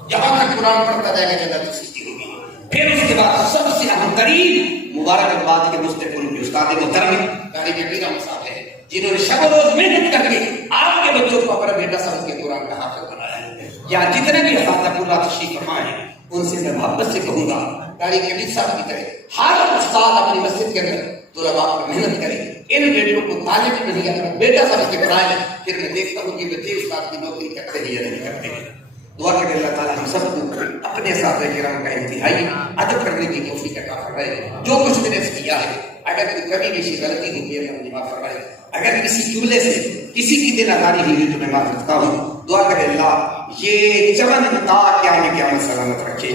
جہاں تک قرآن پڑھتا جائے گا جنت کی سچی ہوگی۔ پھر اس کے بعد سب سے اہم ترین مبارکباد کے مستقبل کے استاد محترم قاری اکرم صاحب ہیں، جنہوں نے شب و روز محنت کر کے آپ کے بچوں کو اپنا بیٹا سمجھ کے قرآن کا حافظ بنایا ہے۔ یا جتنے بھی اساتذہ پورا تشریف فرمائے ہیں ان سے میں محبت سے کہوں گا قاری کبیر صاحب کی طرح ہر استاد اپنی مسجد کے اندر طلباء پر محنت کرے. ان بیٹوں کو طالب نہیں اپنا بیٹا سمجھ کے پڑھائے. پھر میں دیکھتا ہوں کہ بچے استاد کی نوکری کرتے ہیں یا نہیں کرتے ہیں. دعا کرے اللہ تعالیٰ ہم سب کو اپنے اساتذہ کرام کا انتہائی ادب کرنے کی توفیق عطا فرمائے. جو کچھ میں نے کیا ہے اگر کوئی کبھی بھی غلطی ہوئی ہے مجھے معاف فرمائے. اگر کسی جملے سے کسی کی دل آزاری ہوئی تو میں معاف کرتا ہوں. دعا کرے اللہ یہ چمن تا قیامت سلامت رکھے.